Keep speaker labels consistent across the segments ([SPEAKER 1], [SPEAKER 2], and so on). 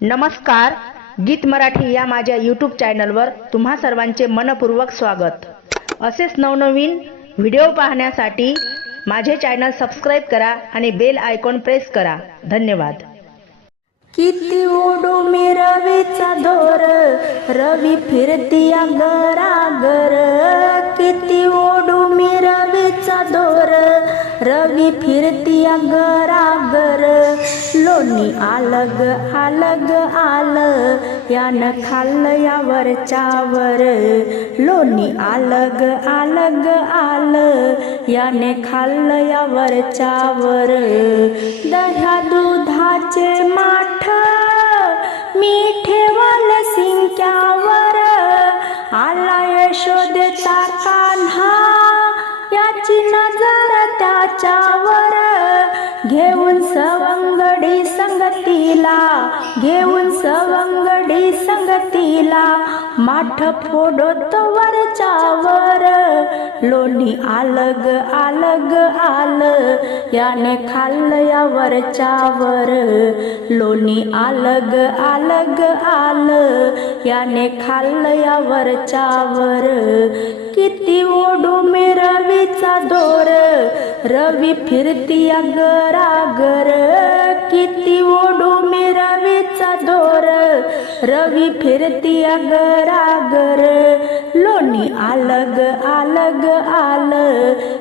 [SPEAKER 1] नमस्कार गीत मराठी या माझ्या यूट्यूब चॅनलवर तुम्हा सर्वांचे मनपूर्वक स्वागत. असेच नवनवीन व्हिडिओ पाहण्यासाठी माझे चॅनल सबस्क्राईब करा आणि बेल आयकॉन प्रेस करा. धन्यवाद.
[SPEAKER 2] किती ओढू मी रवीचा धोर रवी फिरती गरागर किती ओढू मी रवीचा धोर रवी फिरती गरागर लोणी आलग आलग आलं. यानं खाल्लं चावर. लोणी आलग आलग आलं. याने खाल्लं चावर. दह्या दुधाचे माठ मिठेवाल सिंक्यावर. आला यशोदेचा कान्हा त्याच्यावर घेऊन सवंगडी संगतीला घेऊन सवंगडी संगतीला माठ फोडत वरच्यावर. लोणी आलग आलग आल. याने खाल्लं या वरच्यावर. लोणी आलग आलग आल. याने खाल्लं या वरच्यावर. किती ओढू मी रवीचा दोर. रवी फिरती या गरागर किती ओढू मी रवीचा दोर रवी फिरती गरागर लोणी आलग आलग आल.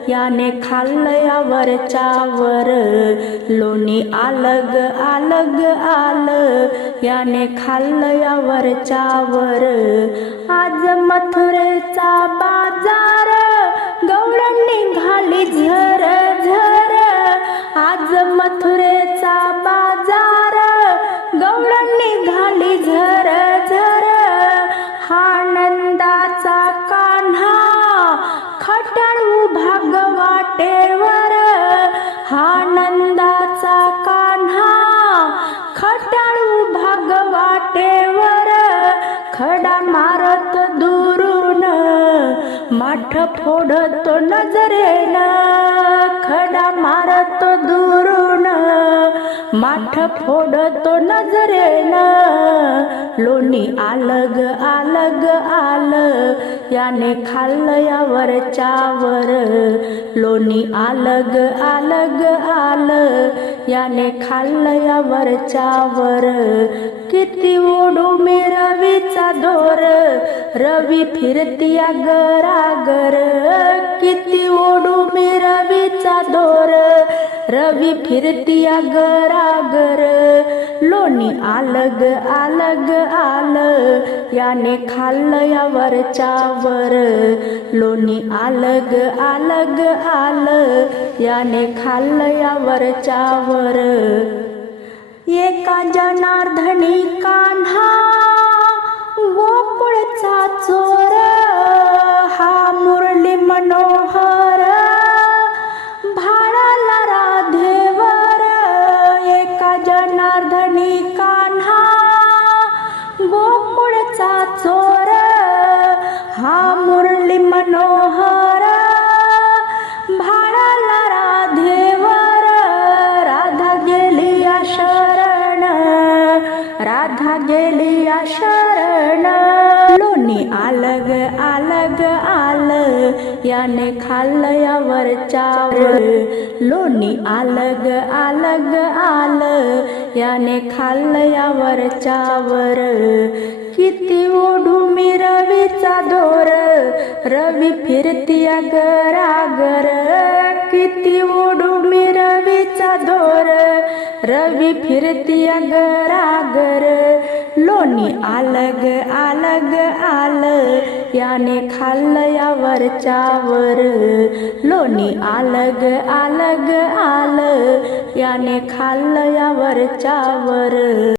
[SPEAKER 2] याने खाल्लं चावर लोणी आलग आलग आल. याने खाल्लं चावर आज मथुरेचा बाजार फोडतो नजरेन खडा मारतो दूर माठ फोडतो नजरेन. लोणी आलग आलग आल याने खाल्लं यावर चावर. लोणी आलग आलग आल याने खाल्लं यावर चावर. किती ओढू मी रवीचा दोर. रवी फिरती गरागर किती ओढू मी रवीचा दोर. रवी फिरती गरागर लोणी आलग आलग आल याने खाल्लं या वरच्यावर लोणी आलग आलग आल याने खाल्लं या वरच्यावर एका जनार्धनी कान्हा याने खाल्लं या लोणी आलग आलग आल. याने खाल्लं या किती ओढू मी रवीचा दोर रवी फिरती गरागर किती ओढू मी रवीचा दोर रवी फिरती गरागर लोणी आलग आलग आल। याने खाल्लं या वरच्यावर लोणी आलग आलग आल। याने खाल्लं या